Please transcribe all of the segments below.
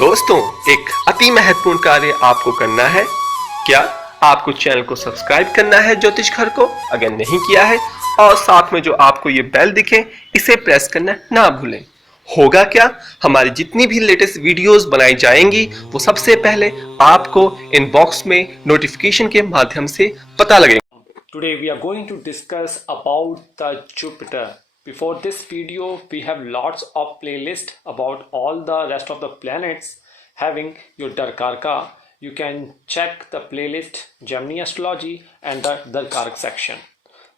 दोस्तों, एक अति महत्वपूर्ण कार्य आपको करना है। क्या आपको चैनल को सब्सक्राइब करना है ज्योतिष घर को, अगर नहीं किया है, और साथ में जो आपको ये बेल दिखे इसे प्रेस करना ना भूलें। होगा क्या, हमारी जितनी भी लेटेस्ट वीडियोस बनाई जाएंगी वो सबसे पहले आपको इनबॉक्स में नोटिफिकेशन के माध्यम से पता लगेगा। Today we are going to discuss about the Jupiter. Before this video we have lots of playlist about all the rest of the planets having your Darkarka. You can check the playlist Gemini astrology and the Darkarak section.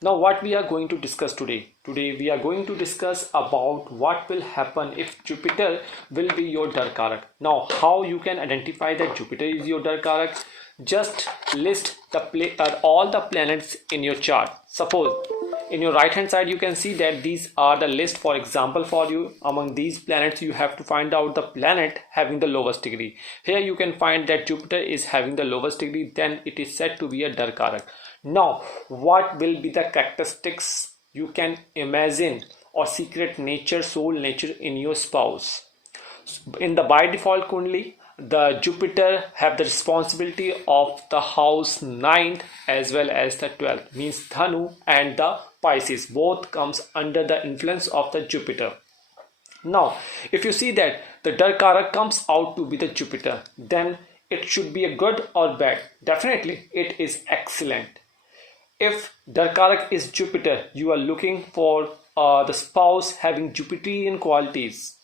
Now what we are going to discuss today? Today we are going to discuss about what will happen if Jupiter will be your Darkarak. Now how you can identify that Jupiter is your Darkarak? Just list all the planets in your chart. Suppose in your right hand side you can see that these are the list. For example, for you, among these planets you have to find out the planet having the lowest degree. Here you can find that Jupiter is having the lowest degree, then it is said to be a Darkarak. Now what will be the characteristics you can imagine or secret nature, soul nature in your spouse? In the by default Kundli, the Jupiter have the responsibility of the house 9th as well as the 12th, means Dhanu and the Pisces both comes under the influence of the Jupiter. Now if you see that the Darkarak comes out to be the Jupiter, then it should be a good or bad? Definitely it is excellent. If Darkarak is Jupiter, you are looking for the spouse having Jupiterian qualities.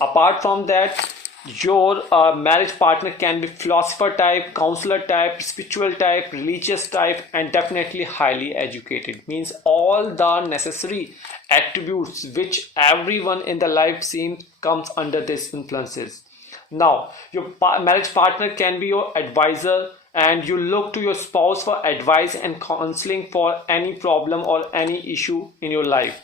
Apart from that, your marriage partner can be philosopher type, counselor type, spiritual type, religious type, and definitely highly educated, means all the necessary attributes which everyone in the life scene comes under these influences. Now your marriage partner can be your advisor, and you look to your spouse for advice and counseling for any problem or any issue in your life.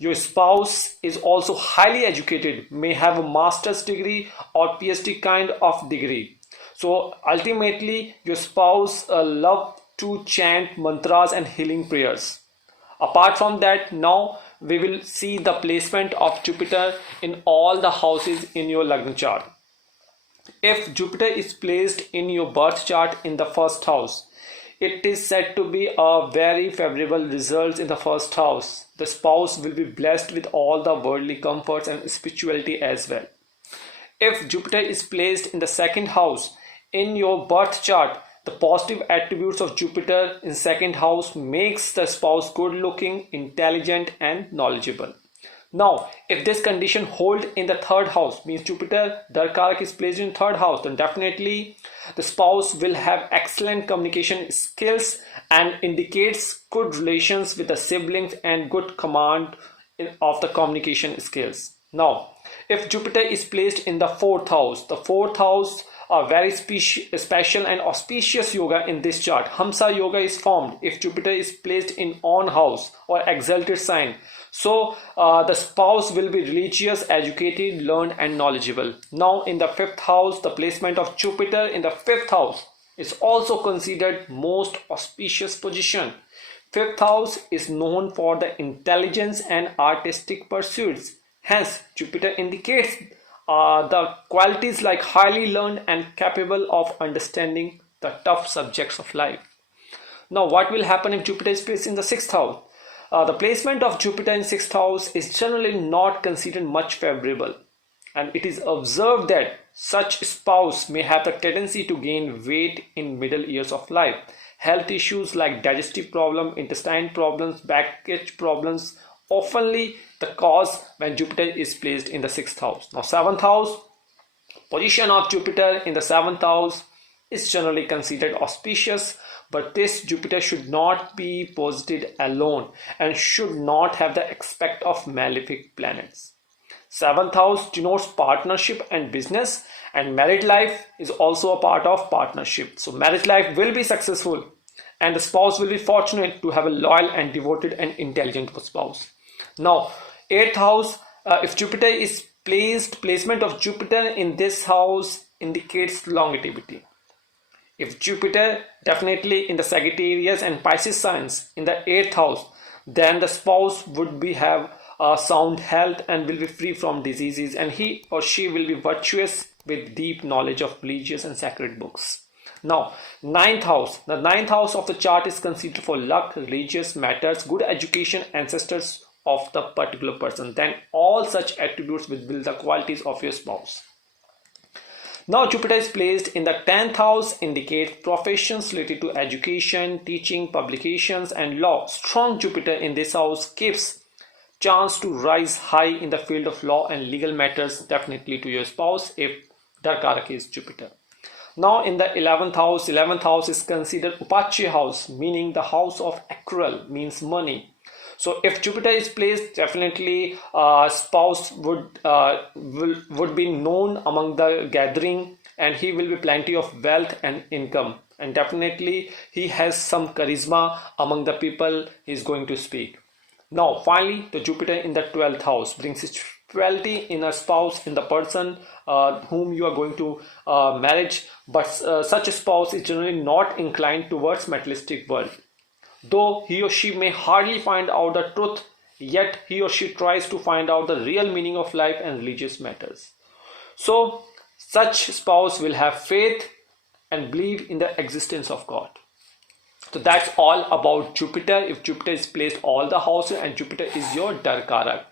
Your spouse is also highly educated, may have a master's degree or PhD kind of degree. So ultimately your spouse love to chant mantras and healing prayers. Apart from that, now we will see the placement of Jupiter in all the houses in your Lagna chart. If Jupiter is placed in your birth chart in the first house, it is said to be a very favorable results in the first house. The spouse will be blessed with all the worldly comforts and spirituality as well. If Jupiter is placed in the second house in your birth chart, the positive attributes of Jupiter in second house makes the spouse good looking, intelligent and knowledgeable. Now if this condition hold in the third house, means Jupiter Darkarak is placed in third house, then definitely the spouse will have excellent communication skills and indicates good relations with the siblings and good command of the communication skills. Now if Jupiter is placed in the fourth house, the fourth house a very special and auspicious yoga in this chart. Hamsa yoga is formed if Jupiter is placed in on house or exalted sign. So the spouse will be religious, educated, learned and knowledgeable. Now in the fifth house, the placement of Jupiter in the fifth house is also considered most auspicious position. Fifth house is known for the intelligence and artistic pursuits. Hence Jupiter indicates the qualities like highly learned and capable of understanding the tough subjects of life. Now what will happen if Jupiter is placed in the sixth house? The placement of Jupiter in sixth house is generally not considered much favorable, and it is observed that such spouse may have the tendency to gain weight in middle years of life. Health issues like digestive problem, intestine problems, baggage problems oftenly the cause when Jupiter is placed in the sixth house. Now seventh house, position of Jupiter in the seventh house is generally considered auspicious, but this Jupiter should not be posited alone and should not have the aspect of malefic planets. Seventh house denotes partnership and business, and married life is also a part of partnership. So marriage life will be successful and the spouse will be fortunate to have a loyal and devoted and intelligent spouse. Now eighth house, if Jupiter is placement of Jupiter in this house indicates longevity. If Jupiter definitely in the Sagittarius and Pisces signs in the 8th house, then the spouse would have sound health and will be free from diseases, and he or she will be virtuous, with deep knowledge of religious and sacred books. Now, ninth house. The ninth house of the chart is considered for luck, religious matters, good education, ancestors of the particular person. Then all such attributes will build the qualities of your spouse. Now Jupiter is placed in the 10th house, indicates professions related to education, teaching, publications and law. Strong Jupiter in this house gives chance to rise high in the field of law and legal matters, definitely to your spouse if Darkaraka is Jupiter. Now in the 11th house is considered Upachya house, meaning the house of accrual, means money. So if Jupiter is placed, definitely spouse would be known among the gathering, and he will be plenty of wealth and income, and definitely he has some charisma among the people he is going to speak. Now finally, the Jupiter in the 12th house brings spirituality in a spouse, in the person whom you are going to marriage, but such a spouse is generally not inclined towards materialistic world. Though he or she may hardly find out the truth, yet he or she tries to find out the real meaning of life and religious matters. So such spouse will have faith and believe in the existence of God. So that's all about Jupiter. If Jupiter is placed all the houses and Jupiter is your Darkarak.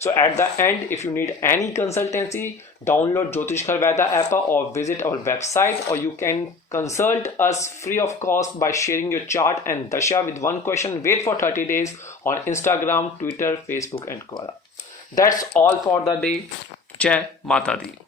So at the end, if you need any consultancy, download Jyotishghar Vaida app or visit our website, or you can consult us free of cost by sharing your chart and dasha with one question. Wait for 30 days on Instagram, Twitter, Facebook and Quora. That's all for the day. Jai Mata Di.